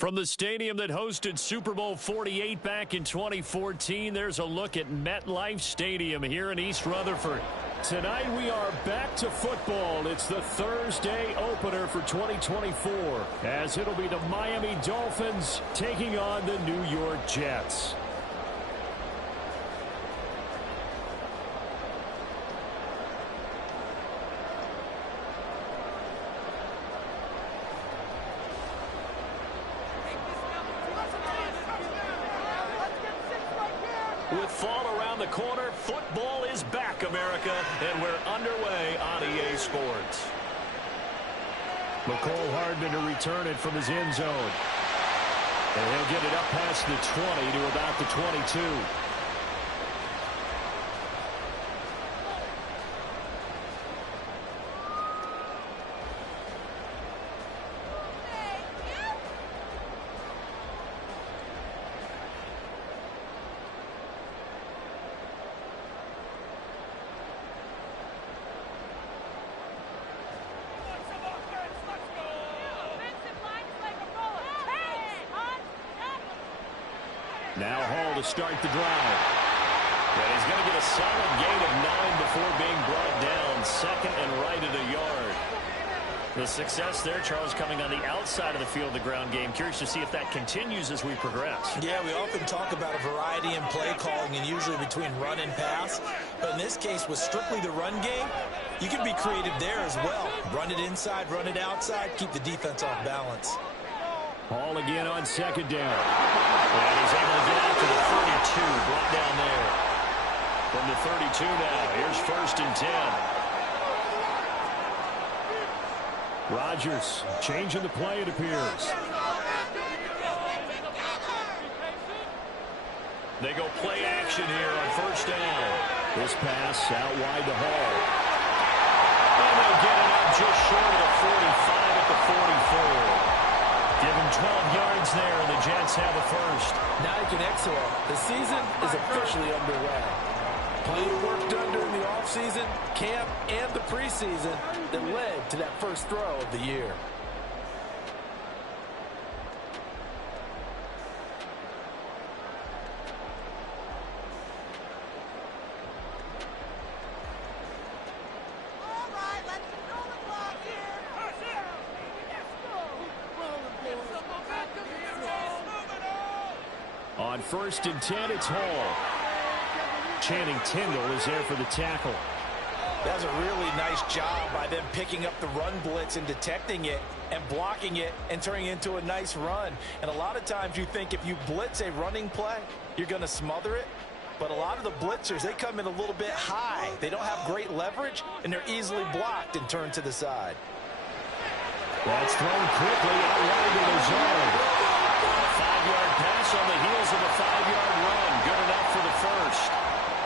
From the stadium that hosted Super Bowl 48 back in 2014, there's a look at MetLife Stadium here in East Rutherford. Tonight we are back to football. It's the Thursday opener for 2024, as it'll be the Miami Dolphins taking on the New York Jets. With fall around the corner, football is back, America, and we're underway on EA Sports. McCole Hardman to return it from his end zone. And he'll get it up past the 20 to about the 22. Now Hall to start the drive. And he's going to get a solid gain of 9 before being brought down. Second and right at a yard. The success there, Charles, coming on the outside of the field, the ground game. Curious to see if that continues as we progress. Yeah, we often talk about a variety in play calling and usually between run and pass. But in this case, with strictly the run game, you can be creative there as well. Run it inside, run it outside, keep the defense off balance. Hall again on second down. And he's able to get out to the 32, brought down there. From the 32 now, here's first and 10. Rodgers changing the play, it appears. They go play action here on first down. This pass out wide to Hall. And they'll get it up just short of the 45 at the 44. Give him 12 yards there, and the Jets have a first. Now you can exhale. The season is officially underway. Plenty of work done during the offseason, camp, and the preseason that led to that first throw of the year. On first and 10, it's Hall. Channing Tindall is there for the tackle. That's a really nice job by them picking up the run blitz and detecting it and blocking it and turning it into a nice run. And a lot of times you think if you blitz a running play, you're going to smother it. But a lot of the blitzers, they come in a little bit high. They don't have great leverage, and they're easily blocked and turned to the side. That's thrown quickly out wide to the zone. 5-yard pass on the heels of a 5-yard run. Good enough for the first.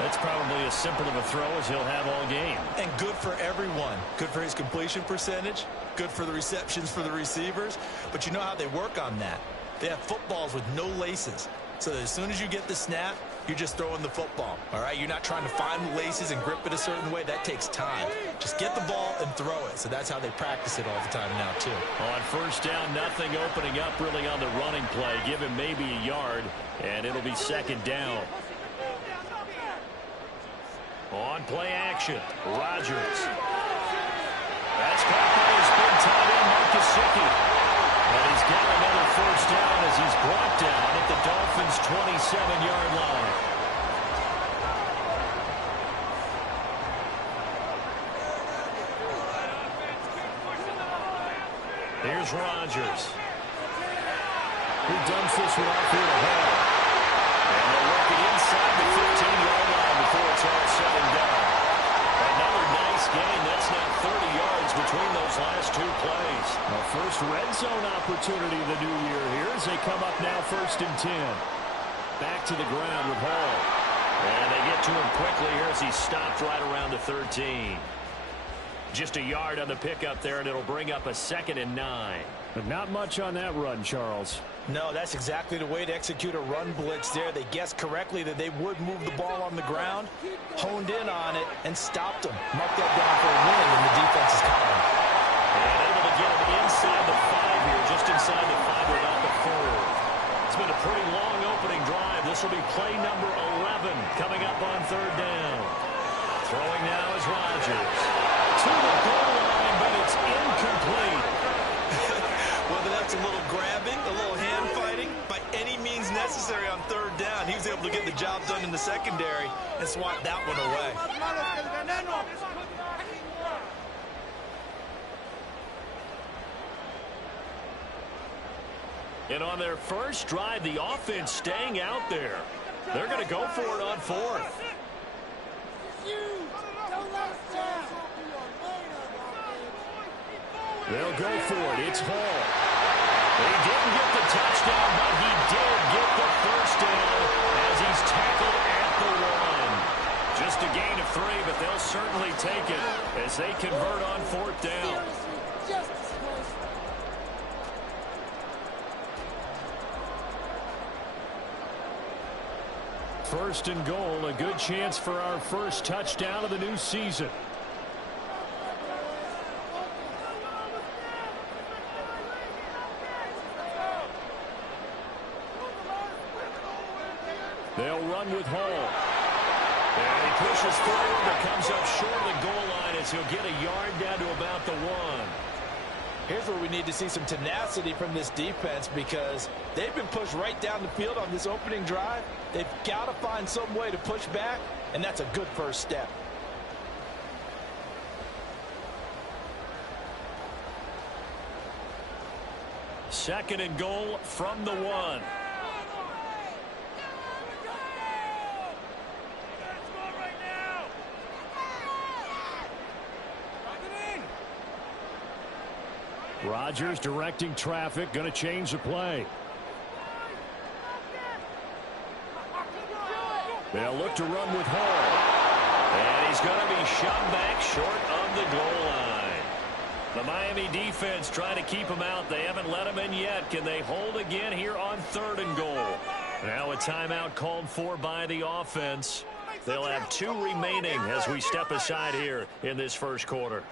That's probably as simple of a throw as he'll have all game. And good for everyone. Good for his completion percentage. Good for the receptions for the receivers. But you know how they work on that. They have footballs with no laces. So as soon as you get the snap, you're just throwing the football. All right? You're not trying to find the laces and grip it a certain way. That takes time. Just get the ball and throw it. So that's how they practice it all the time now, too. On first down, nothing opening up really on the running play. Give him maybe a yard, and it'll be second down. On play action, Rodgers. That's caught by his big tight end, Mike Gesicki. And he's got another first down as he's brought down at the Dolphins' 27-yard line. Here's Rodgers. Who dumps this one off here to Hall. And they'll work it inside the 15-yard line before it's all said and done. Another nice gain. That's now 30 yards between those last two plays. A first red zone opportunity of the new year here as they come up now first and 10. Back to the ground with Hall. And they get to him quickly here as he stopped right around the 13. Just a yard on the pickup there, and it'll bring up a second and 9. But not much on that run, Charles. No, that's exactly the way to execute a run blitz there. They guessed correctly that they would move the ball on the ground, honed in on it, and stopped them. Marked that down for a win, and the defense is coming. And able to get him inside the 5 here, just inside the 5 without the 4. It's been a pretty long opening drive. This will be play number 11 coming up on third down. Throwing now is Rodgers. To the goal line, but it's incomplete. Whether that's a little grabbing, a little hand fighting, by any means necessary on third down, he was able to get the job done in the secondary and swat that one away. And on their first drive, the offense staying out there. They're going to go for it on fourth. They'll go for it. It's Hall. He didn't get the touchdown, but he did get the first down as he's tackled at the 1. Just a gain of 3, but they'll certainly take it as they convert on fourth down. First and goal, a good chance for our first touchdown of the new season. They'll run with Hall. And he pushes forward, but comes up short of the goal line as he'll get a yard down to about the 1. Here's where we need to see some tenacity from this defense because they've been pushed right down the field on this opening drive. They've got to find some way to push back, and that's a good first step. Second and goal from the 1. Rodgers directing traffic, going to change the play. They'll look to run with Hall. And he's going to be shoved back short of the goal line. The Miami defense trying to keep him out. They haven't let him in yet. Can they hold again here on third and goal? Now a timeout called for by the offense. They'll have 2 remaining as we step aside here in this first quarter.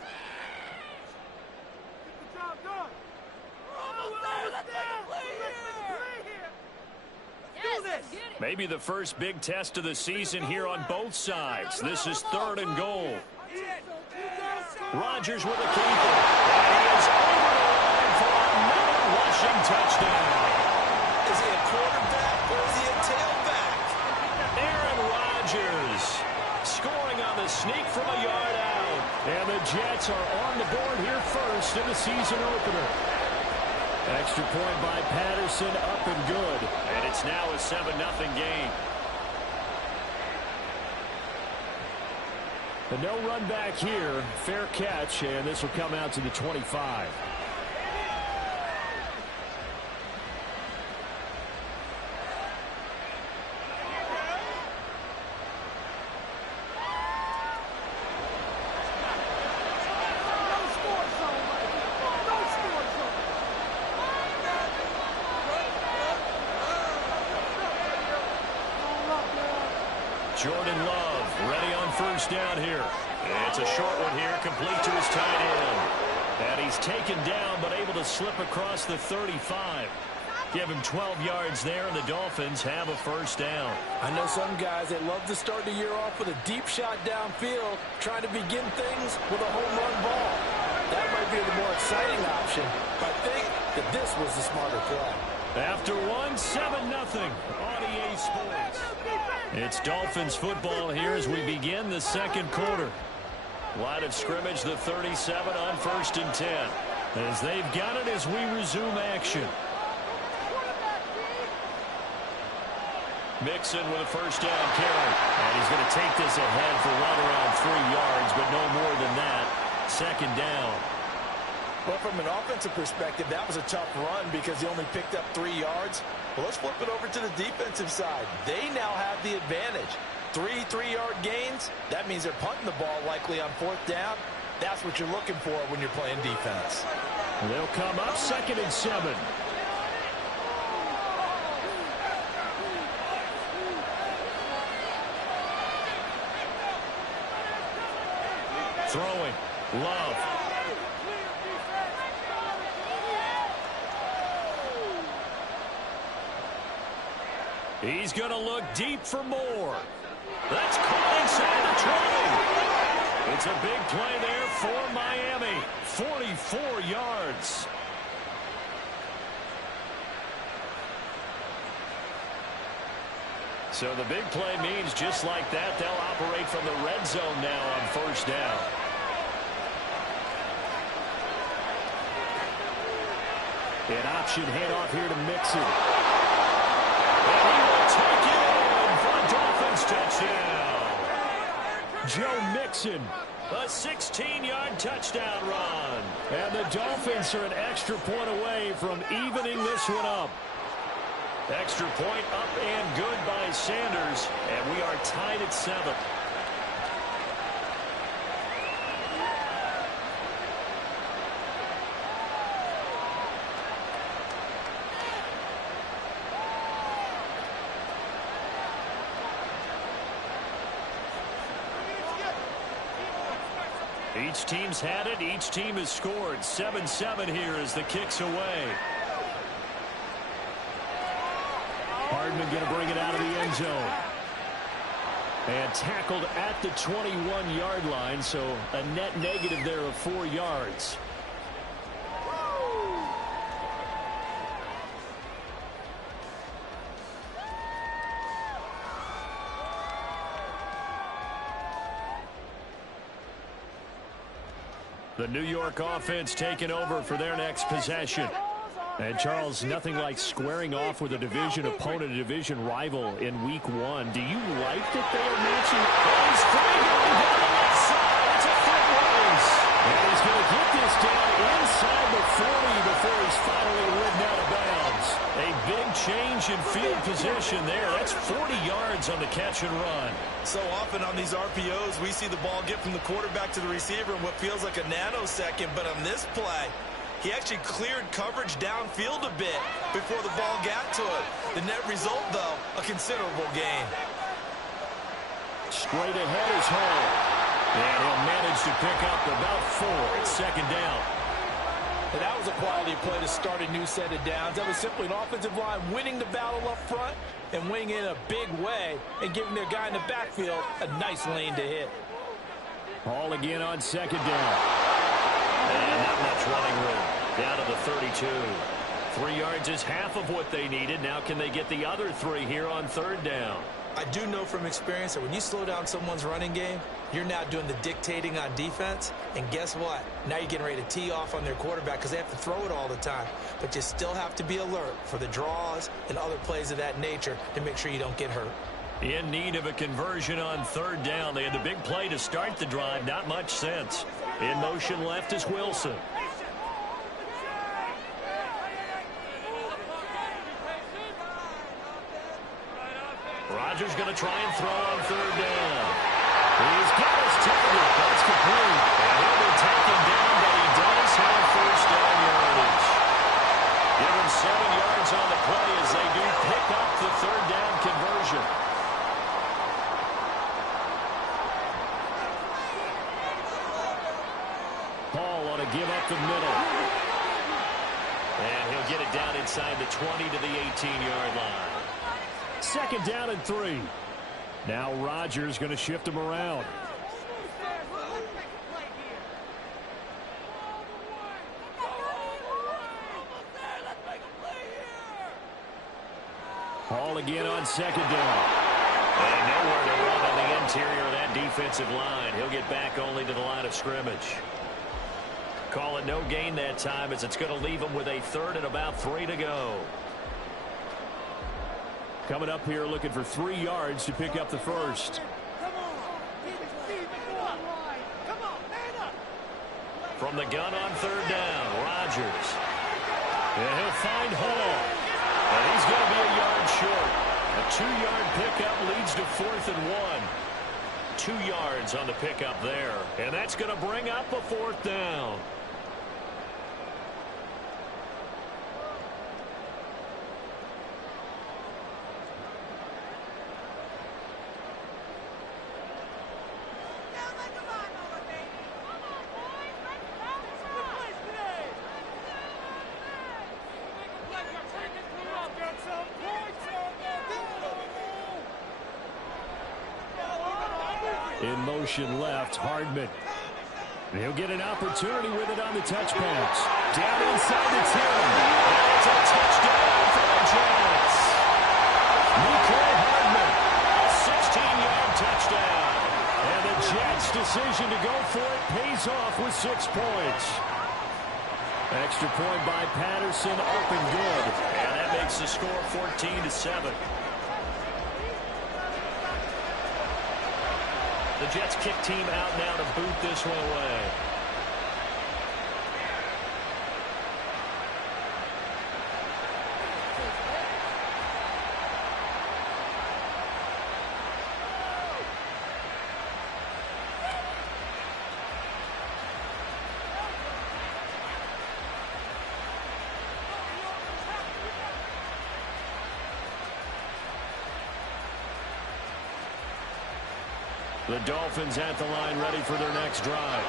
Maybe the first big test of the season here on both sides. This is third and goal. Rodgers with a keeper. And he is over the line for another rushing touchdown. Is he a quarterback or is he a tailback? Aaron Rodgers scoring on the sneak from a yard out. And the Jets are on the board here first in the season opener. Extra point by Patterson, up and good. And it's now a 7-0 game. And no run back here. Fair catch, and this will come out to the 25. Jordan Love ready on first down here. It's a short one here, complete to his tight end. And he's taken down, but able to slip across the 35. Give him 12 yards there, and the Dolphins have a first down. I know some guys, they love to start the year off with a deep shot downfield, trying to begin things with a home run ball. That might be the more exciting option, but I think that this was the smarter play. After 1, 7-0 on EA Sports. It's Dolphins football here as we begin the second quarter. Line of scrimmage, the 37 on first and 10. As they've got it as we resume action. Mixon with a first down carry. And he's going to take this ahead for right around 3 yards, but no more than that. Second down. Well, from an offensive perspective, that was a tough run because he only picked up 3 yards. Well, let's flip it over to the defensive side. They now have the advantage. 3 3-yard gains. That means they're punting the ball likely on fourth down. That's what you're looking for when you're playing defense. They'll come up second and 7. Throwing. Love. He's going to look deep for more. That's caught inside the 20. It's a big play there for Miami. 44 yards. So the big play means just like that, they'll operate from the red zone now on first down. An option handoff here to Mixon. And he will take it in for a Dolphins touchdown. Joe Mixon. A 16-yard touchdown run. And the Dolphins are an extra point away from evening this one up. Extra point up and good by Sanders. And we are tied at 7. Each team's had it. Each team has scored. 7-7 here as the kick's away. Hardman going to bring it out of the end zone. And tackled at the 21-yard line, so a net negative there of 4 yards. The New York offense taking over for their next possession. And, Charles, nothing like squaring off with a division opponent, a division rival in Week 1. Do you like that they are matching? He's going down the left side. It's a foot race. And he's going to get this down inside the 40 before he's finally ridden out of bounds. A big change in field position there. That's 40 yards on the catch and run. So often on these RPOs, we see the ball get from the quarterback to the receiver in what feels like a nanosecond. But on this play, he actually cleared coverage downfield a bit before the ball got to it. The net result, though, a considerable gain. Straight ahead is Hall. And he'll manage to pick up about 4. It's second down. And that was a quality play to start a new set of downs. That was simply an offensive line winning the battle up front and winning in a big way and giving their guy in the backfield a nice lane to hit. Hall again on second down. And not much running room. Down to the 32. 3 yards is half of what they needed. Now can they get the other 3 here on third down? I do know from experience that when you slow down someone's running game, you're now doing the dictating on defense. And guess what? Now you're getting ready to tee off on their quarterback because they have to throw it all the time. But you still have to be alert for the draws and other plays of that nature to make sure you don't get hurt. In need of a conversion on third down. They had the big play to start the drive. Not much sense. In motion left is Wilson. Rodgers going to try and throw on third down. He's got his target. That's complete. And he'll be taken down, but he does have first down yardage. Give him 7 yards on the play as they do pick up the third down conversion. Paul on to give up the middle. And he'll get it down inside the 20 to the 18-yard line. Second down and 3. Now Rodgers going to shift him around. Hall again on second down. And nowhere to run on the interior of that defensive line. He'll get back only to the line of scrimmage. Call it no gain that time as it's going to leave him with a third and about 3 to go. Coming up here looking for 3 yards to pick up the first. From the gun on third down, Rodgers. And he'll find Hall. And he's going to be a yard short. A 2-yard pickup leads to 4th and 1. 2 yards on the pickup there. And that's going to bring up a 4th down. In motion left, Hardman. He'll get an opportunity with it on the touch pass. Down inside the 10. It's a touchdown for the Jets. Mecole Hardman, a 16-yard touchdown. And the Jets' decision to go for it pays off with 6 points. Extra point by Patterson, up and good. And that makes the score 14-7. The Jets kick team out now to boot this one away. The Dolphins at the line, ready for their next drive.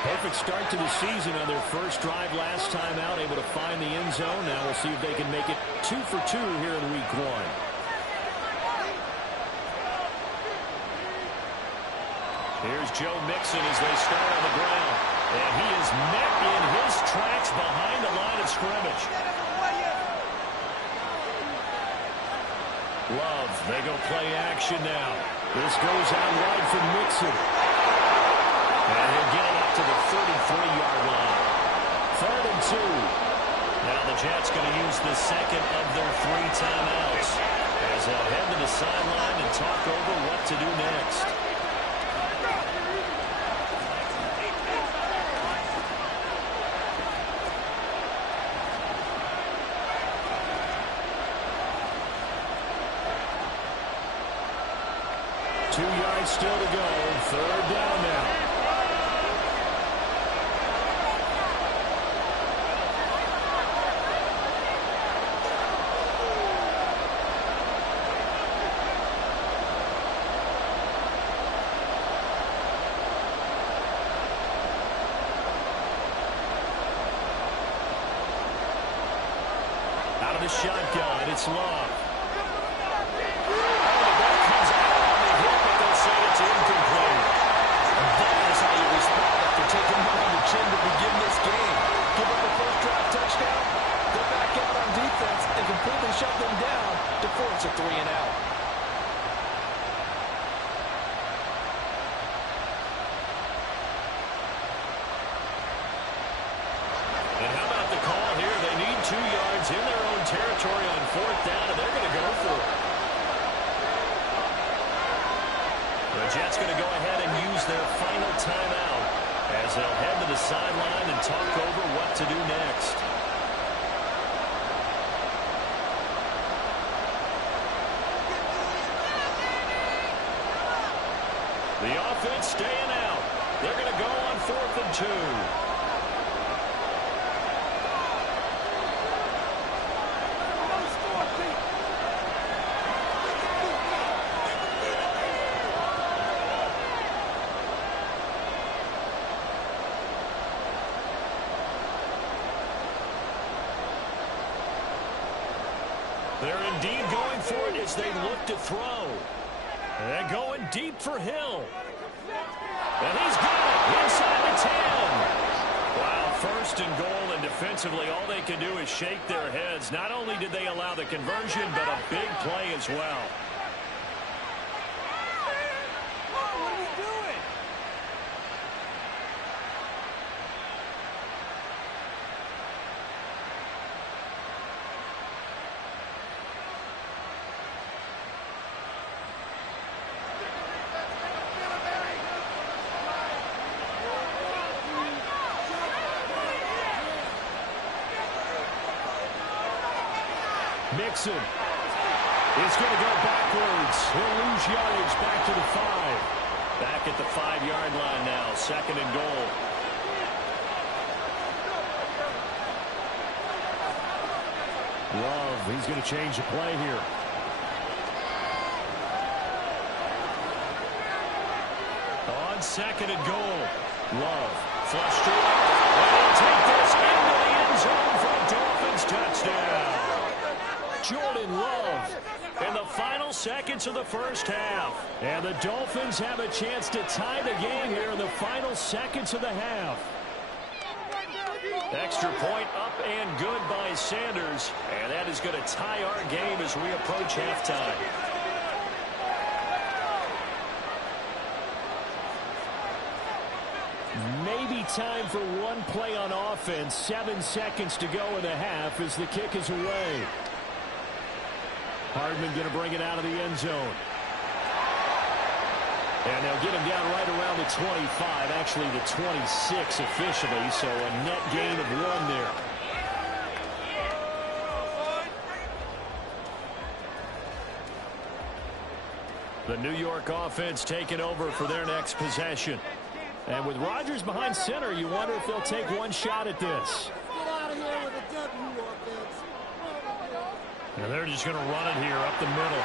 Perfect start to the season on their first drive last time out, able to find the end zone. Now we'll see if they can make it 2 for 2 here in week 1. Here's Joe Mixon as they start on the ground. And he is met in his tracks behind the line of scrimmage. Love, they go play action now. This goes out wide for Mixon. And he'll get it up to the 33-yard line. 3rd and 2. Now the Jets going to use the second of their 3 timeouts as they'll head to the sideline and talk over what to do next. Still to go. 3rd down now. Out of the shotgun, it's Love. Incomplete. And that is how you respond after taking one on the chin to begin this game. Give up a first drive touchdown, go back out on defense, and completely shut them down to force a 3 and out. And how about the call here? They need 2 yards in their own territory on 4th down, and they're going to go for it. The Jets going to go ahead and use their final timeout as they'll head to the sideline and talk over what to do next. The offense staying out. They're going to go on 4th and 2. They're indeed going for it as they look to throw. They're going deep for Hill. And he's got it inside the 10. Wow, 1st and goal, and defensively all they can do is shake their heads. Not only did they allow the conversion, but a big play as well. What are you doing? Mixon is going to go backwards. He'll lose yardage back to the 5. Back at the 5-yard line now. 2nd and goal. Love, he's going to change the play here. On 2nd and goal. Love, flush to it. And he'll take this into the end zone for a Dolphins touchdown. Jordan Love in the final final seconds of the first half. And the Dolphins have a chance to tie the game here in the final seconds of the half. Extra point up and good by Sanders. And that is going to tie our game as we approach halftime. Maybe time for one play on offense. 7 seconds to go in the half as the kick is away. Hardman going to bring it out of the end zone. And they'll get him down right around the 25, actually the 26 officially, so a net gain of 1 there. The New York offense taking over for their next possession. And with Rodgers behind center, you wonder if they'll take one shot at this. Get out of here with a W, offense. And they're just going to run it here up the middle.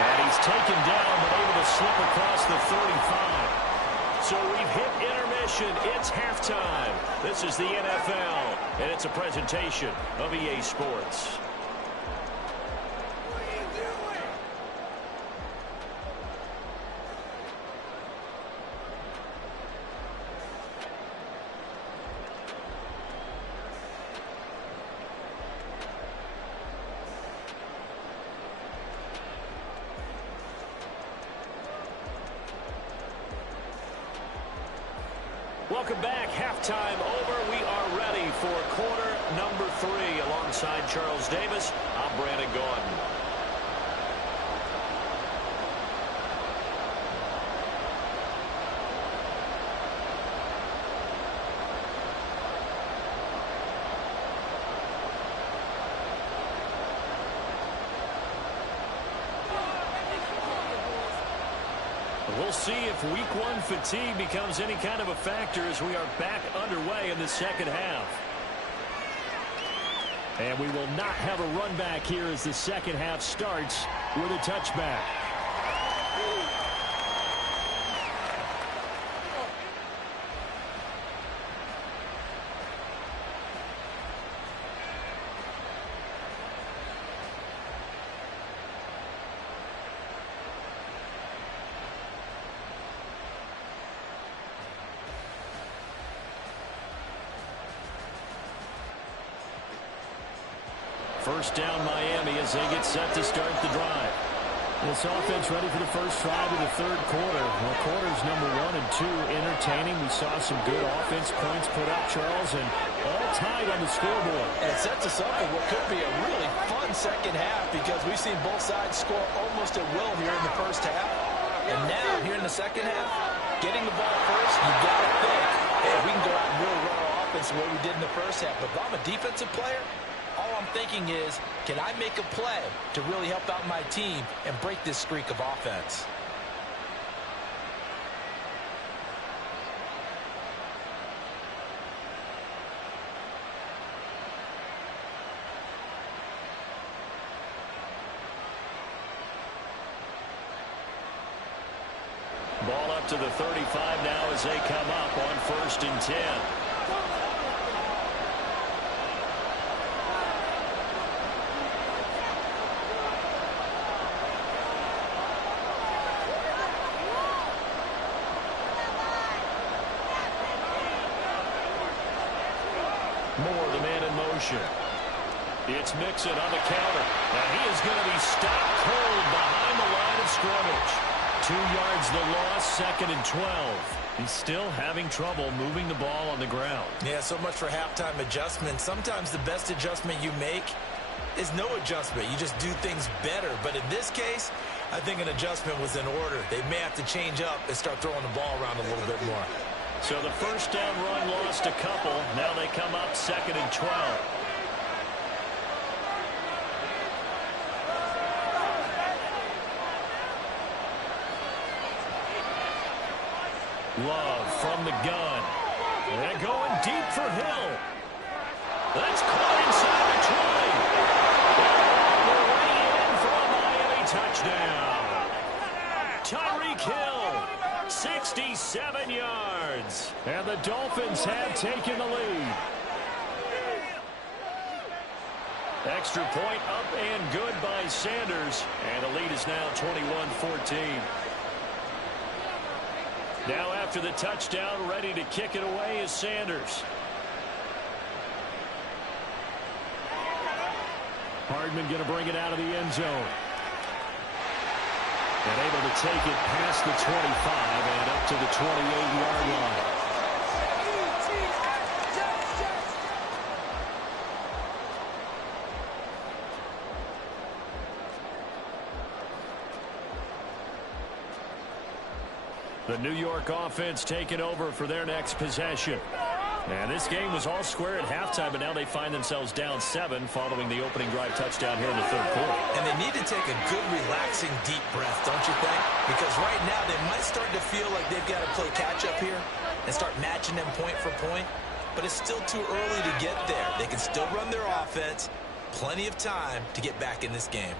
And he's taken down, but able to slip across the 35. So we've hit intermission. It's halftime. This is the NFL, and it's a presentation of EA Sports. Welcome back. Halftime over. We are ready for quarter number 3. Alongside Charles Davis, I'm Brandon Gaudin. We'll see if week 1 fatigue becomes any kind of a factor as we are back underway in the second half. And we will not have a run back here as the second half starts with a touchback. First down Miami as they get set to start the drive. This offense ready for the first drive of the third quarter. Well, quarters number 1 and 2 entertaining. We saw some good offense points put up, Charles, and all tied on the scoreboard. And it sets us up for what could be a really fun second half because we've seen both sides score almost at will here in the first half. And now, here in the second half, getting the ball first, you got to think, hey, we can go out and really run our offense the way we did in the first half. But if I'm a defensive player, all I'm thinking is, can I make a play to really help out my team and break this streak of offense? Ball up to the 35 now as they come up on 1st and 10. Moore, the man in motion. It's Mixon on the counter. And he is going to be stopped cold behind the line of scrimmage. 2 yards the loss, 2nd and 12. He's still having trouble moving the ball on the ground. Yeah, so much for halftime adjustment. Sometimes the best adjustment you make is no adjustment. You just do things better. But in this case, I think an adjustment was in order. They may have to change up and start throwing the ball around a little bit more. So the first down run lost a couple. Now they come up 2nd and 12. Love from the gun. They're going deep for Hill. That's caught inside the 20. On the way in for a Miami touchdown. Tyreek Hill, 67 yards. And the Dolphins have taken the lead. Extra point up and good by Sanders. And the lead is now 21-14. Now after the touchdown, ready to kick it away is Sanders. Hardman going to bring it out of the end zone. And able to take it past the 25 and up to the 28-yard line. The New York offense taking over for their next possession. And this game was all square at halftime, but now they find themselves down 7 following the opening drive touchdown here in the third quarter. And they need to take a good, relaxing, deep breath, don't you think? Because right now they might start to feel like they've got to play catch-up here and start matching them point for point. But it's still too early to get there. They can still run their offense. Plenty of time to get back in this game.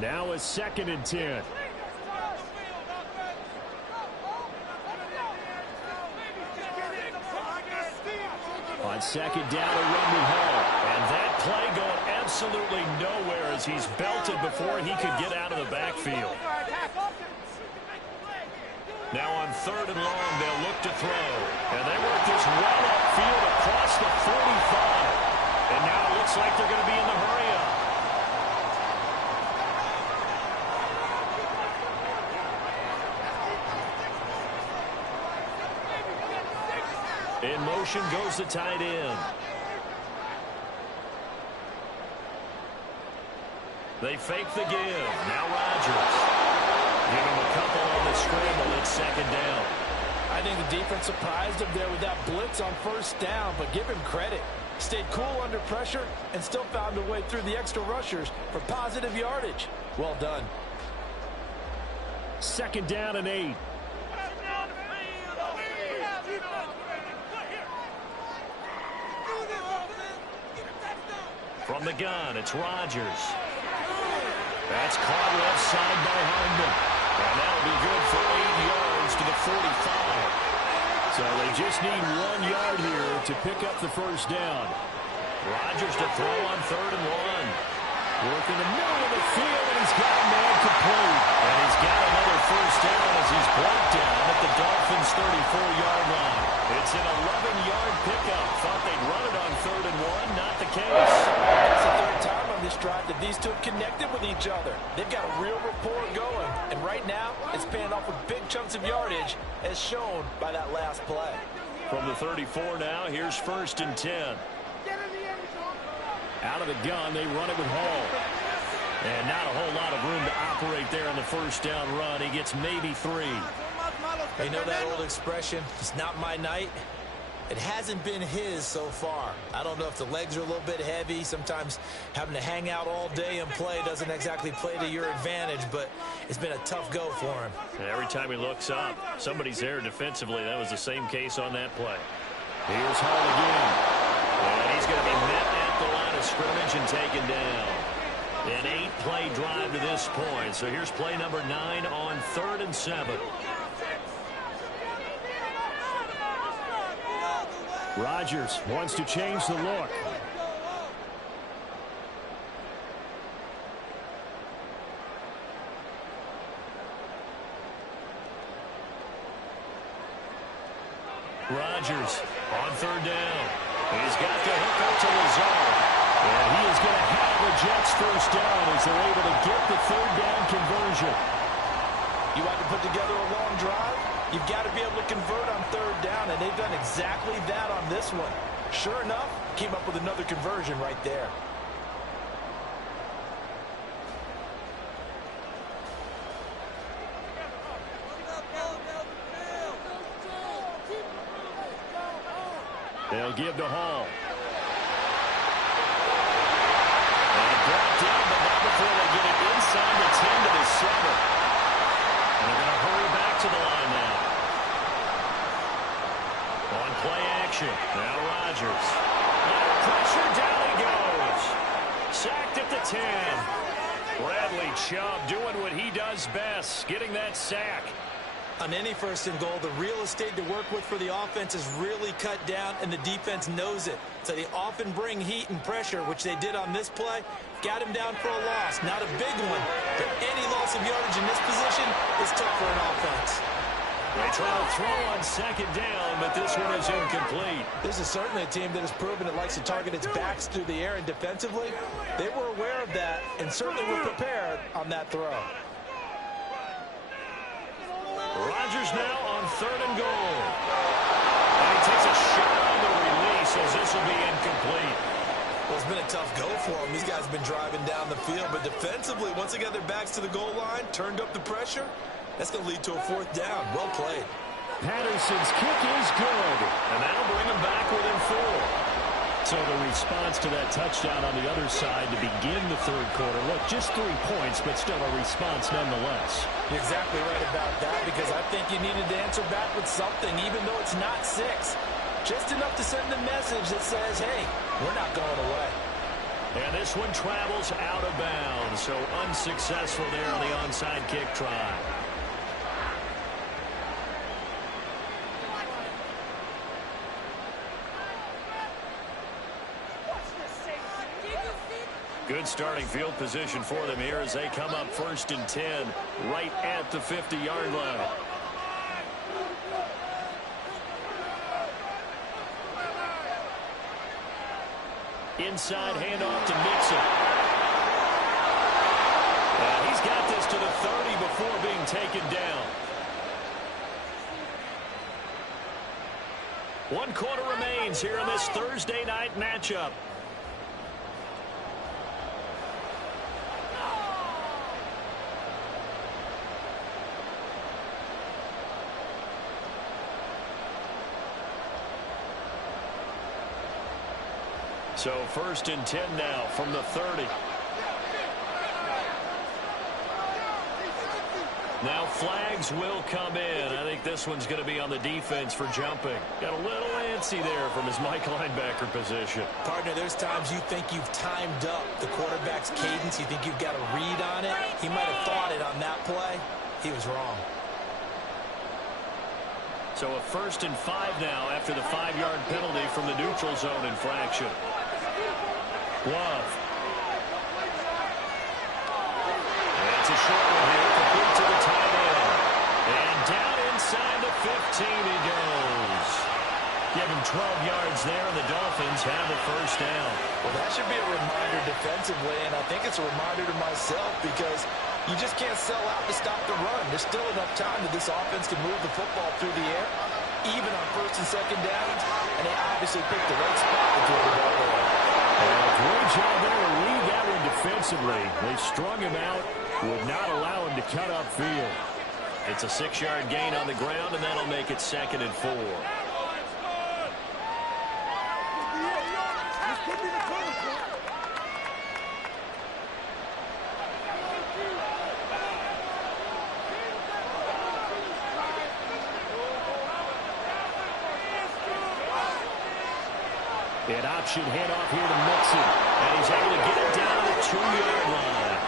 Now a 2nd and 10. On 2nd down, a run with Hall. And that play going absolutely nowhere as he's belted before he could get out of the backfield. Now on 3rd and long, they'll look to throw. And they work this well upfield across the 45. And now it looks like they're going to be in the hurry-up. In motion goes the tight end. They fake the give. Now Rodgers. Give him a couple on the scramble. It's 2nd down. I think the defense surprised him there with that blitz on 1st down, but give him credit. Stayed cool under pressure and still found a way through the extra rushers for positive yardage. Well done. 2nd down and 8. From the gun, it's Rodgers. That's caught left side by Hardman. And that'll be good for 8 yards to the 45. So they just need 1 yard here to pick up the 1st down. Rodgers to throw on 3rd and 1. Working the middle of the field, and he's got a man complete. And he's got another 1st down as he's brought down at the Dolphins' 34-yard line. It's an 11-yard pickup. Thought they'd run it on 3rd and 1. Not the case. That's the 3rd time on this drive that these two have connected with each other. They've got a real rapport going. And right now, it's paying off with big chunks of yardage, as shown by that last play. From the 34 now, here's 1st and 10. Out of the gun, they run it with Hall. And not a whole lot of room to operate there on the 1st down run. He gets maybe 3. You know that old expression, it's not my night? It hasn't been his so far. I don't know if the legs are a little bit heavy. Sometimes having to hang out all day and play doesn't exactly play to your advantage, but it's been a tough go for him. And every time he looks up, somebody's there defensively. That was the same case on that play. Here's Hall again. And he's going to be met at the line of scrimmage and taken down. An 8-play drive to this point. So here's play number 9 on 3rd and 7. Rodgers wants to change the look. Rodgers on 3rd down. He's got the hook up to Lazard. And he is going to have the Jets 1st down as they're able to get the 3rd down conversion. You want to put together a long drive? You've got to be able to convert on 3rd down, and they've done exactly that on this one. Sure enough, came up with another conversion right there. They'll give to Hall. And brought down, but not before they get it inside the 10 to the 7. And they're going to hurry back to the line now. On play action. Now Rodgers. Under pressure, down he goes. Sacked at the 10. Bradley Chubb doing what he does best, getting that sack. On any first and goal, the real estate to work with for the offense is really cut down, and the defense knows it. So they often bring heat and pressure, which they did on this play. Got him down for a loss. Not a big one, but any loss of yardage in this position is tough for an offense. They try to throw on second down, but this one is incomplete. This is certainly a team that has proven it likes to target its backs through the air, and defensively, they were aware of that and certainly were prepared on that throw. Rodgers now on third and goal. And he takes a shot on the release as this will be incomplete. Well, it's been a tough go for them. These guys have been driving down the field, but defensively, once they got their backs to the goal line, turned up the pressure, that's going to lead to a fourth down. Well played. Patterson's kick is good. And that'll bring him back within 4. So the response to that touchdown on the other side to begin the third quarter. Look, just 3 points, but still a response nonetheless. You're exactly right about that, because I think you needed to answer back with something, even though it's not 6. Just enough to send a message that says, hey, we're not going away. And this one travels out of bounds, so unsuccessful there on the onside kick try. Good starting field position for them here as they come up 1st and 10 right at the 50-yard line. Inside handoff to Mixon. He's got this to the 30 before being taken down. 1 quarter remains here in this Thursday night matchup. So 1st and 10 now from the 30. Now flags will come in. I think this one's going to be on the defense for jumping. Got a little antsy there from his Mike linebacker position. Partner, there's times you think you've timed up the quarterback's cadence. You think you've got a read on it. He might have thought it on that play. He was wrong. So a 1st and 5 now after the 5-yard penalty from the neutral zone infraction. Love. It's a short one here, complete to the tight end. And down inside the 15 he goes. Give him 12 yards there, and the Dolphins have a 1st down. Well, that should be a reminder defensively, and I think it's a reminder to myself, because you just can't sell out to stop the run. There's still enough time that this offense can move the football through the air, even on 1st and 2nd downs, and they obviously picked the right spot to throw the ball away. Great job there to read that one defensively. They strung him out, would not allow him to cut upfield. It's a 6-yard gain on the ground, and that'll make it 2nd and 4. An option handoff here to Mixon, and he's able to get it down to the 2-yard line.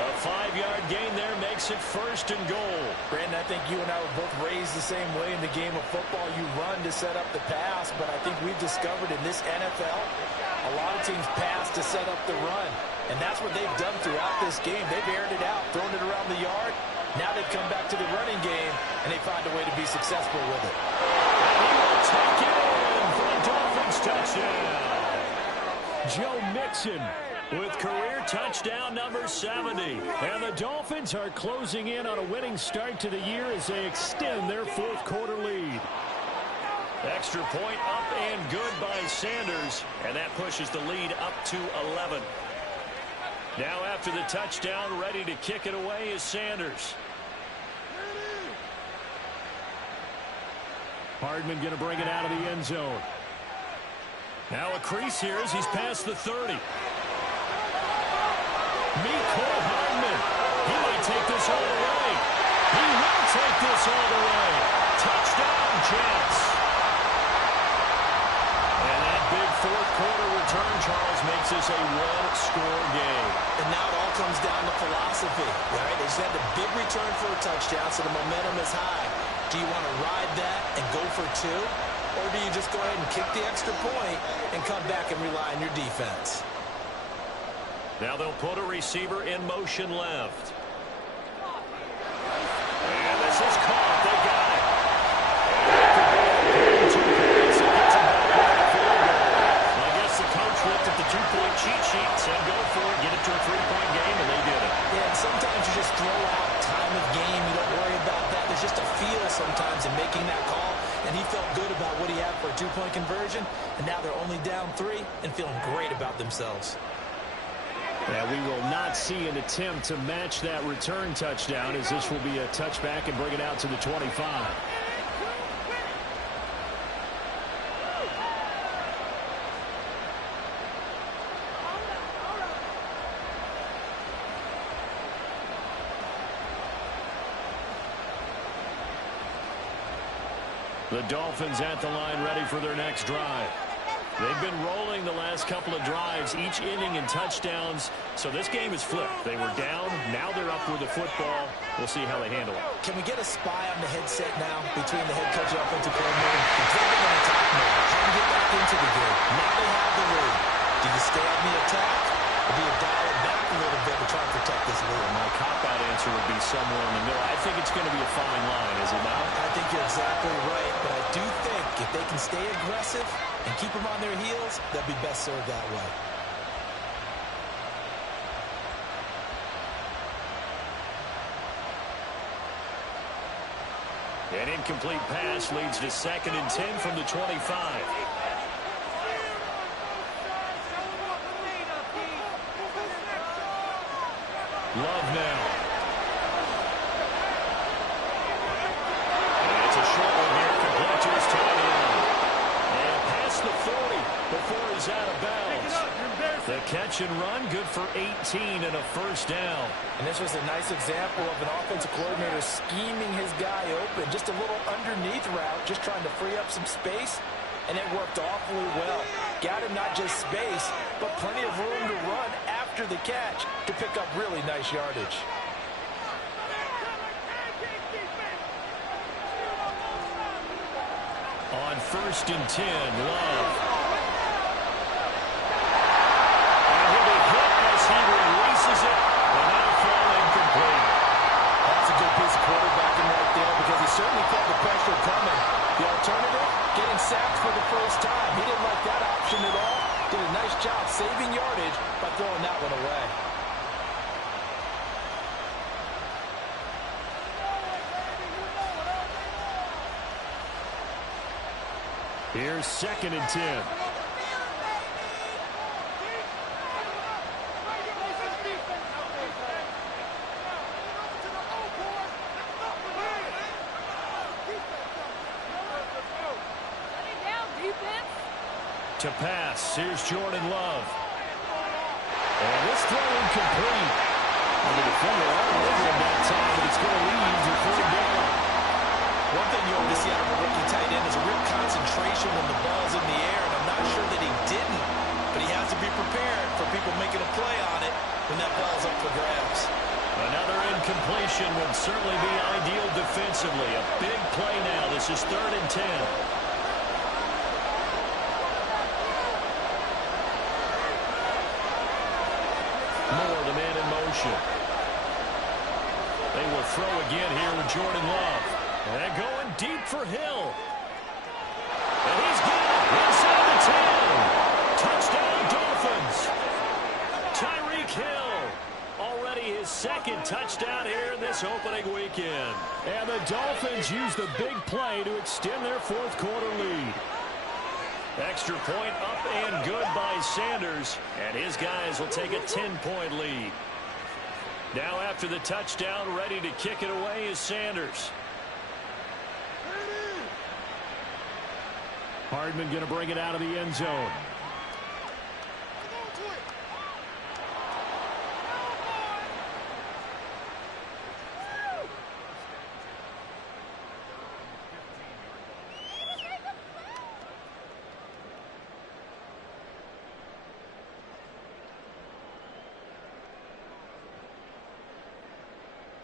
A 5-yard gain there makes it 1st and goal. Brandon, I think you and I were both raised the same way in the game of football. You run to set up the pass, but I think we've discovered in this NFL, a lot of teams pass to set up the run, and that's what they've done throughout this game. They've aired it out, thrown it around the yard. Now they've come back to the running game, and they find a way to be successful with it. And he will take it in for a Dolphins touchdown. Joe Mixon with career touchdown number 70. And the Dolphins are closing in on a winning start to the year as they extend their 4th quarter lead. Extra point up and good by Sanders, and that pushes the lead up to 11. Now after the touchdown, ready to kick it away is Sanders. Hardman going to bring it out of the end zone. Now a crease here as he's past the 30. Mecole Hardman. He might take this all the way. He will take this all the way. Touchdown, Jets. And that big 4th quarter return, Charles, makes this a one-score game. And now it all comes down to philosophy, right? They just had the big return for a touchdown, so the momentum is high. Do you want to ride that and go for two? Or do you just go ahead and kick the extra point and come back and rely on your defense? Now they'll put a receiver in motion left. And this is caught. They got it. I guess the coach looked at the two-point cheat sheet and said, go for it, get it to a three-point game, and they did it. Yeah, and sometimes you just throw out time of game. You don't worry about that. There's just a feel sometimes in making that call, and he felt good about what he had for a two-point conversion, and now they're only down 3 and feeling great about themselves. Yeah, we will not see an attempt to match that return touchdown, as this will be a touchback and bring it out to the 25. The Dolphins at the line ready for their next drive. They've been rolling the last couple of drives, each inning in touchdowns. So this game is flipped. They were down. Now they're up with the football. We'll see how they handle it. Can we get a spy on the headset now between the head coach and offensive coordinator? Exactly on attack mode. Trying to get back into the game. Now they have the lead. Do you stay on the attack, or do you dial it back a little bit to try and protect this lead? My cop-out answer would be somewhere in the middle. I think it's going to be a fine line, is it not? I think you're exactly right, but I do think if they can stay aggressive and keep them on their heels, they'll be best served that way. An incomplete pass leads to 2nd and 10 from the 25. Love now. And it's a short one here, complete to his tight end. And past the 40 before he's out of bounds. The catch and run, good for 18 and a first down. And this was a nice example of an offensive coordinator scheming his guy open. Just a little underneath route, just trying to free up some space, and it worked awfully well. Got him not just space, but plenty of room to run after the catch to pick up really nice yardage. On 1st and 10, Love. He releases it, and now throw incomplete. That's a good piece of quarterbacking right there, because he certainly felt the pressure coming. The alternative, getting sacked for the first time. He didn't like that option at all. Did a nice job saving yardage by throwing that one away. Here's 2nd and 10. To pass, here's Jordan Love. And this throw incomplete. And the defender all over him that time, but it's going to lead to 3rd down. One thing you always see out of a rookie tight end is a real concentration when the ball's in the air, and I'm not sure that he didn't, but he has to be prepared for people making a play on it when that ball's up for grabs. Another incompletion would certainly be ideal defensively. A big play now. This is 3rd and 10. Moore, the man in motion. They will throw again here with Jordan Love. And going deep for Hill. And he's got it inside the 10. Touchdown, Dolphins. Tyreek Hill. Already his 2nd touchdown here in this opening weekend. And the Dolphins use the big play to extend their 4th quarter lead. Extra point up and good by Sanders. And his guys will take a 10-point lead. Now after the touchdown, ready to kick it away is Sanders. Hardman going to bring it out of the end zone.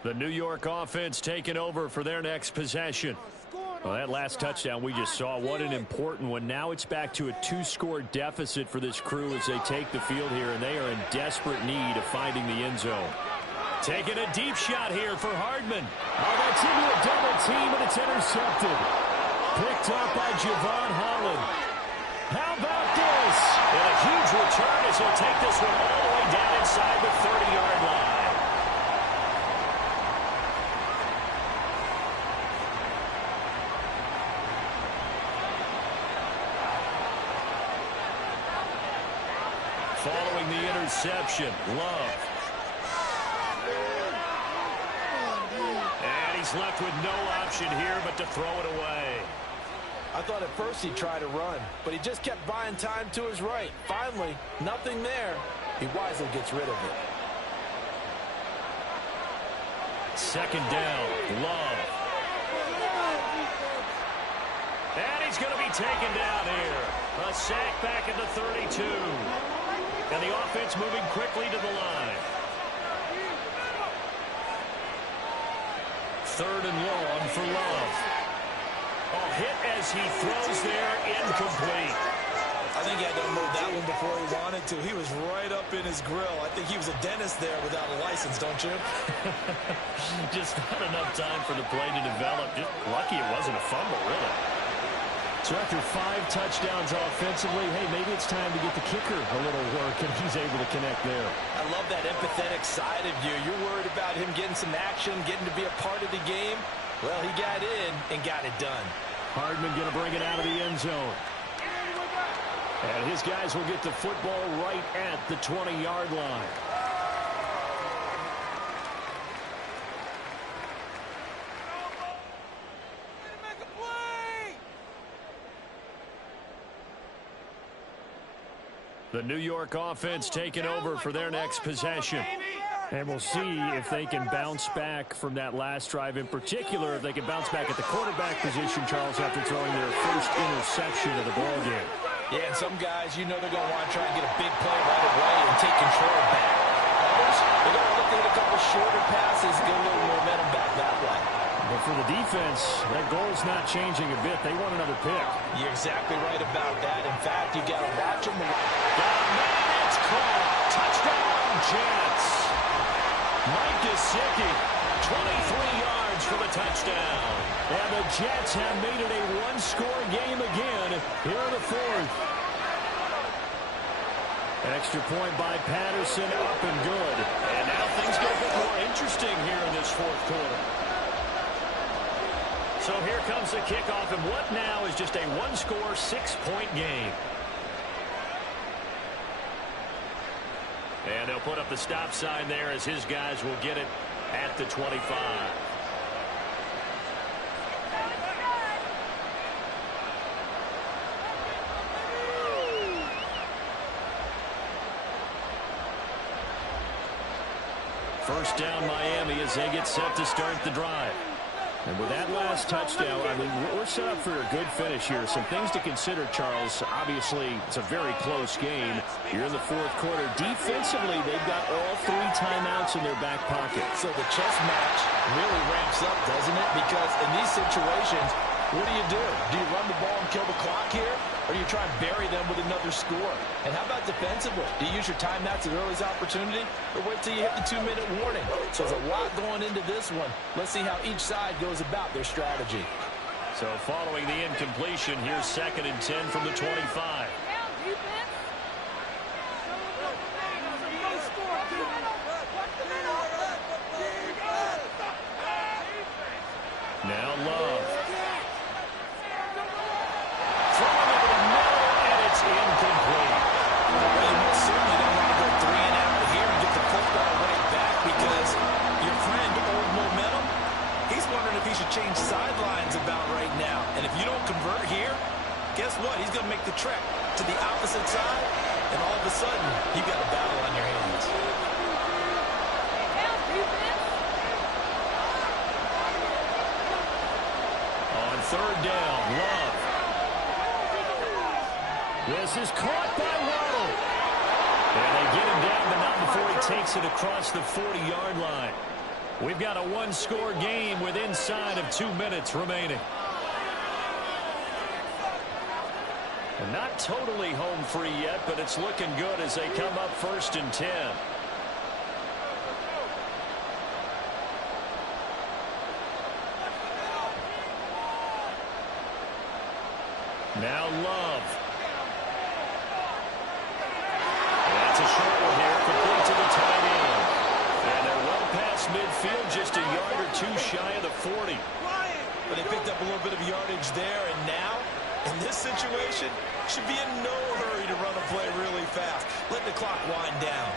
The New York offense taking over for their next possession. Well, that last touchdown we just saw, what an important one. Now it's back to a 2-score deficit for this crew as they take the field here, and they are in desperate need of finding the end zone. Taking a deep shot here for Hardman. Oh, that's into a double team, and it's intercepted. Picked up by Javon Holland. How about this? And a huge return as he'll take this one all the way down inside the 30-yard line. Following the interception, Love. And he's left with no option here but to throw it away. I thought at first he'd try to run, but he just kept buying time to his right. Finally, nothing there. He wisely gets rid of it. Second down, Love. And he's going to be taken down here. A sack back at the 32. And the offense moving quickly to the line. Third and long for Love. Oh, hit as he throws there, incomplete. I think he had to unload that one before he wanted to. He was right up in his grill. I think he was a dentist there without a license, don't you? Just not enough time for the play to develop. Just lucky it wasn't a fumble, really. So after 5 touchdowns offensively, hey, maybe it's time to get the kicker a little work, and he's able to connect there. I love that empathetic side of you. You're worried about him getting some action, getting to be a part of the game. Well, he got in and got it done. Hardman going to bring it out of the end zone. And his guys will get the football right at the 20-yard line. The New York offense taking over for their next possession. And we'll see if they can bounce back from that last drive. In particular, if they can bounce back at the quarterback position, Charles, after throwing their first interception of the ballgame. Yeah, and some guys, you know they're going to want to try and get a big play right away and take control back. Others, they're going to look at a couple shorter passes, get a little momentum back that way. But for the defense, that goal's not changing a bit. They want another pick. You're exactly right about that. In fact, you got to watch them. It's caught. Touchdown, Jets. Mike Gesicki, 23 yards for the touchdown. And the Jets have made it a one-score game again here in the fourth. An extra point by Patterson, up and good. And now things get a bit more interesting here in this fourth quarter. So here comes the kickoff, and what now is just a one-score, 6-point game. And they'll put up the stop sign there as his guys will get it at the 25. First down Miami as they get set to start the drive. And with that last touchdown, I mean, we're set up for a good finish here. Some things to consider, Charles. Obviously, it's a very close game. You're in the fourth quarter. Defensively, they've got all 3 timeouts in their back pocket. So the chess match really ramps up, doesn't it? Because in these situations, what do? Do you run the ball and kill the clock here? Or do you try and bury them with another score? And how about defensively? Do you use your timeouts at earliest opportunity? Or wait till you hit the 2-minute warning? So there's a lot going into this one. Let's see how each side goes about their strategy. So following the incompletion, here's 2nd and 10 from the 25. Now Love. Throwing over the middle, and it's incomplete. Well, you most certainly don't want to go 3 and out here and get the football right back because your friend, Old Momentum, he's wondering if he should change sidelines about right now. And if you don't convert here, guess what? He's going to make the trek to the opposite side, and all of a sudden, you got a battle on your hands. On 3rd down, Love. This is caught by Waddle. And they get him down, but not before he takes it across the 40-yard line. We've got a one-score game with inside of 2 minutes remaining. And not totally home free yet, but it's looking good as they come up 1st and 10. Now Love. That's a short one here, complete to the tight end. And they're well past midfield, just a yard or two shy of the 40. But they picked up a little bit of yardage there, and now, in this situation, should be in no hurry to run a play really fast. Let the clock wind down.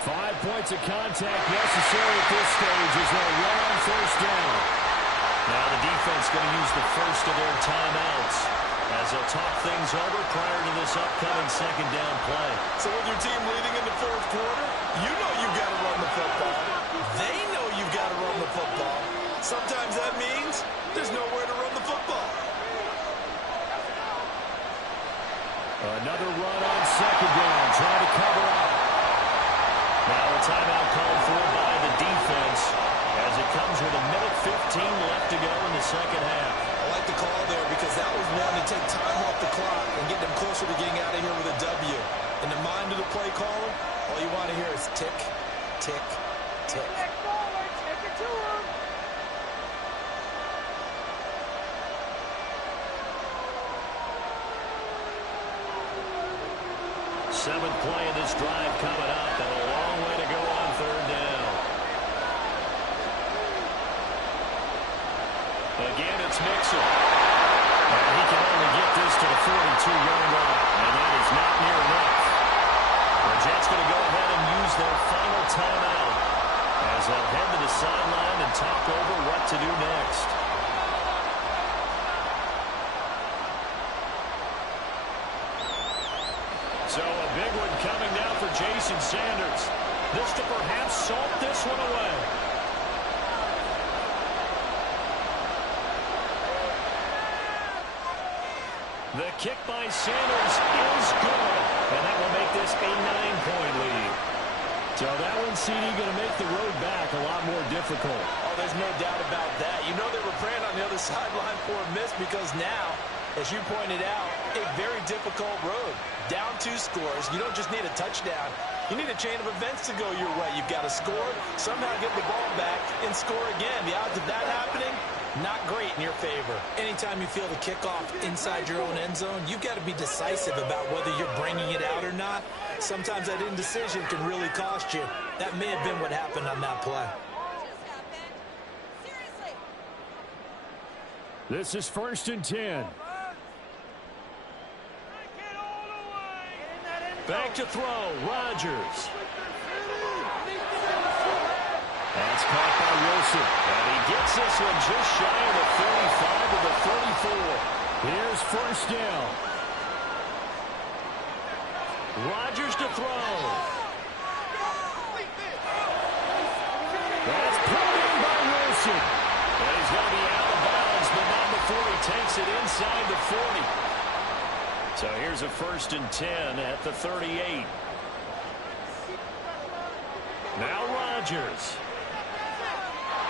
Five points of contact necessary at this stage as they run on 1st down. Now the defense going to use the first of their timeouts as they'll talk things over prior to this upcoming 2nd down play. So with your team leading in the 4th quarter, you know you've got to run the football. They know you've got to run the football. Sometimes that means there's nowhere to run the football. Another run on 2nd down, trying to cover up. Now a timeout called for by the defense as it comes with 1:15 left to go in the 2nd half. I like the call there because that was one to take time off the clock and get them closer to getting out of here with a W. In the mind of the play caller, all you want to hear is tick, tick, tick. 7th play of this drive coming up, and a long way to go on 3rd down. Again, it's Mixon. And he can only get this to the 42-yard line, and that is not near enough. The Jets going to go ahead and use their final timeout as they'll head to the sideline and talk over what to do next. So a big one coming now for Jason Sanders. This to perhaps salt this one away. The kick by Sanders is good, and that will make this a 9-point lead. So that one, CD, going to make the road back a lot more difficult. Oh, there's no doubt about that. You know they were praying on the other sideline for a miss because now, as you pointed out, a very difficult road. Down 2 scores. You don't just need a touchdown. You need a chain of events to go your way. You've got to score, somehow get the ball back, and score again. The odds of that happening, not great in your favor. Anytime you feel the kickoff inside your own end zone, you've got to be decisive about whether you're bringing it out or not. Sometimes that indecision can really cost you. That may have been what happened on that play. This is 1st and 10. Back to throw, Rodgers. That's caught by Wilson. And he gets this one just shy of the 35 to the 34. Here's 1st down. Rodgers to throw. That's pulled in by Wilson. And he's going to be out of bounds, but not before he takes it inside the 40. So here's a 1st and 10 at the 38. Now Rodgers.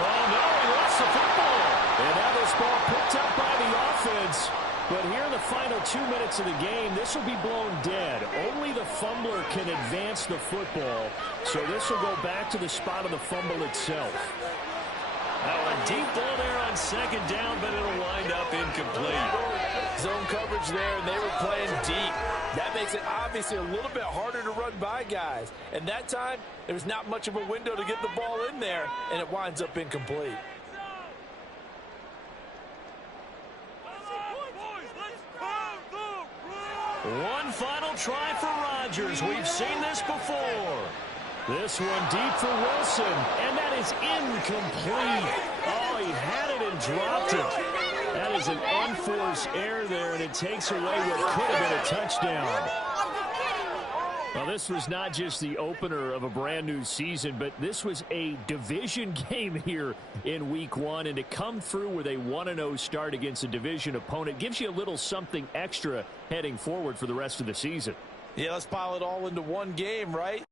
Oh, no, he lost the football. And now this ball picked up by the offense. But here in the final 2 minutes of the game, this will be blown dead. Only the fumbler can advance the football. So this will go back to the spot of the fumble itself. Now a deep ball there on 2nd down, but it'll wind up incomplete. Zone coverage there, and they were playing deep. That makes it obviously a little bit harder to run by guys. And that time, there was not much of a window to get the ball in there, and it winds up incomplete. One final try for Rodgers. We've seen this before. This one deep for Wilson, and that is incomplete. Oh, he had it and dropped it. That is an unforced error there, and it takes away what could have been a touchdown. Well, this was not just the opener of a brand new season, but this was a division game here in week 1. And to come through with a 1-0 start against a division opponent gives you a little something extra heading forward for the rest of the season. Yeah, let's pile it all into one game, right?